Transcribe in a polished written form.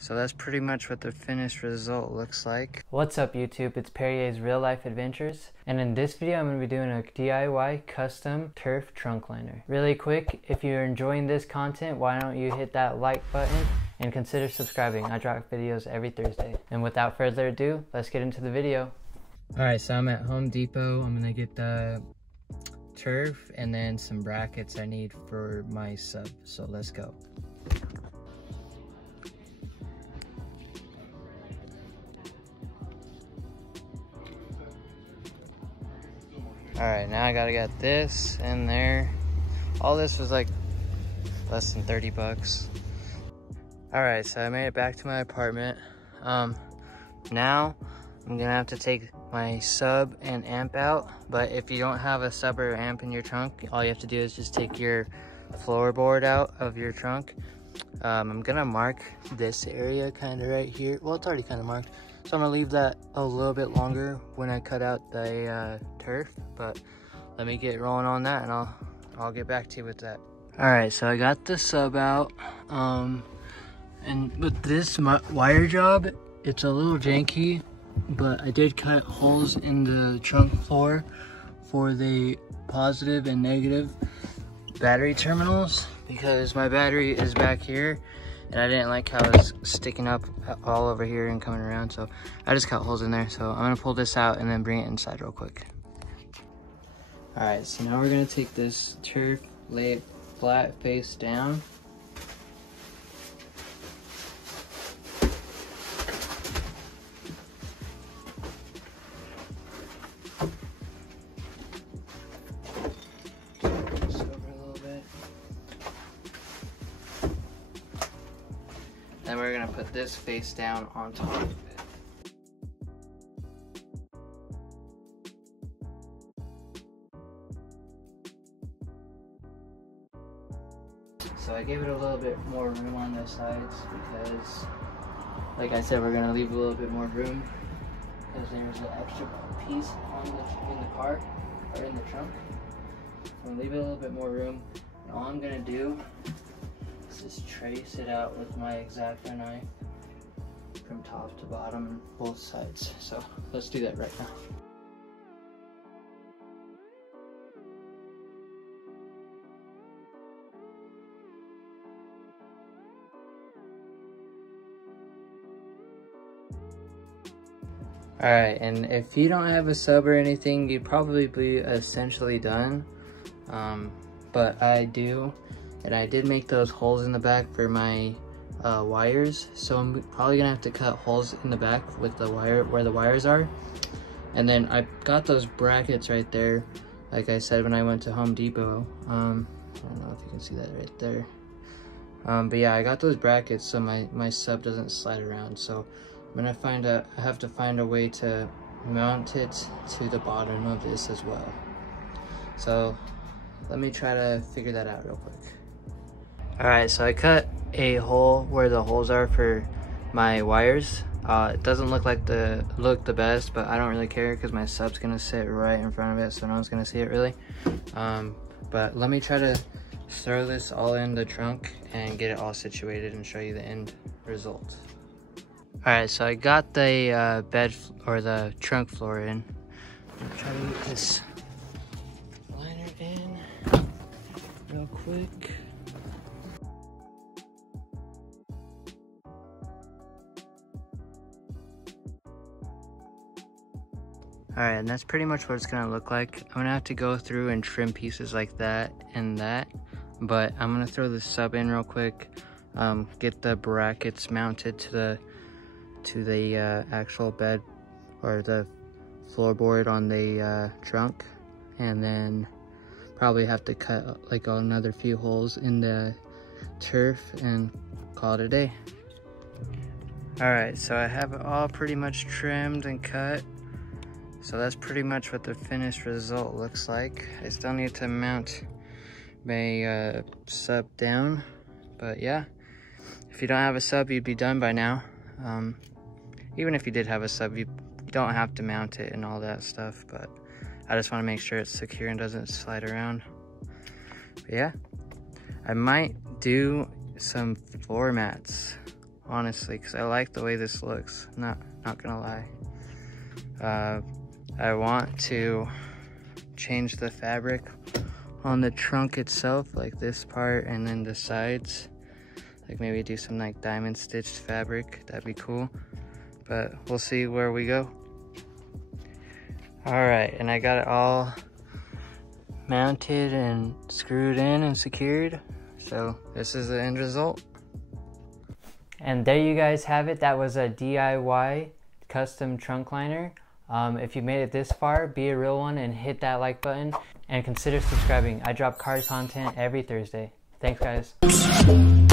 So that's pretty much what the finished result looks like. What's up YouTube, it's Pery-Ayes Real Life Adventures, and in this video I'm going to be doing a DIY custom turf trunk liner. Really quick, if you're enjoying this content, why don't you hit that like button and consider subscribing. I drop videos every Thursday. And without further ado, let's get into the video. Alright, so I'm at Home Depot. I'm going to get the turf and then some brackets I need for my sub, so let's go. Alright, now I gotta get this in there. All this was like less than 30 bucks. Alright, so I made it back to my apartment. Now I'm gonna have to take my sub and amp out, but if you don't have a sub or amp in your trunk, all you have to do is just take your floorboard out of your trunk. I'm gonna mark this area kind of right here. Well, it's already kind of marked. So I'm gonna leave that a little bit longer when I cut out the turf, but let me get rolling on that and I'll get back to you with that. All right, so I got the sub out, and with this wire job, it's a little janky, but I did cut holes in the trunk floor for the positive and negative battery terminals because my battery is back here and I didn't like how it's sticking up all over here and coming around, so I just cut holes in there. So I'm gonna pull this out and then bring it inside real quick. All right, so now we're gonna take this turf, lay it flat face down. Then we're gonna put this face down on top of it. So I gave it a little bit more room on the sides because, like I said, we're gonna leave a little bit more room because there's an extra piece in the car or in the trunk. I'm gonna leave it a little bit more room. And all I'm gonna do just trace it out with my X-Acto knife from top to bottom, both sides. So let's do that right now. All right, and if you don't have a sub or anything, you'd probably be essentially done, but I do. And I did make those holes in the back for my wires, so I'm probably gonna have to cut holes in the back with the wire where the wires are. And then I got those brackets right there, like I said when I went to Home Depot. I don't know if you can see that right there. But yeah, I got those brackets so my sub doesn't slide around. So I'm gonna I have to find a way to mount it to the bottom of this as well. So let me try to figure that out real quick. All right, so I cut a hole where the holes are for my wires. It doesn't look the best, but I don't really care because my sub's gonna sit right in front of it, so no one's gonna see it really. But let me try to throw this all in the trunk and get it all situated and show you the end result. All right, so I got the bed or the trunk floor in. I'm gonna try to get this liner in real quick. Alright, and that's pretty much what it's gonna look like. I'm gonna have to go through and trim pieces like that and that, but I'm gonna throw the sub in real quick, get the brackets mounted to the actual bed or the floorboard on the trunk, and then probably have to cut like another few holes in the turf and call it a day. Alright, so I have it all pretty much trimmed and cut. So that's pretty much what the finished result looks like. I still need to mount my sub down, but yeah, if you don't have a sub, you'd be done by now. Even if you did have a sub, you don't have to mount it and all that stuff, but I just want to make sure it's secure and doesn't slide around. But yeah, I might do some floor mats honestly, because I like the way this looks. Not gonna lie. I want to change the fabric on the trunk itself, like this part, and then the sides. Like maybe do some like diamond stitched fabric. That'd be cool. But we'll see where we go. All right, and I got it all mounted and screwed in and secured. So this is the end result. And there you guys have it. That was a DIY custom trunk liner. If you made it this far, be a real one and hit that like button and consider subscribing. I drop card content every Thursday. Thanks guys.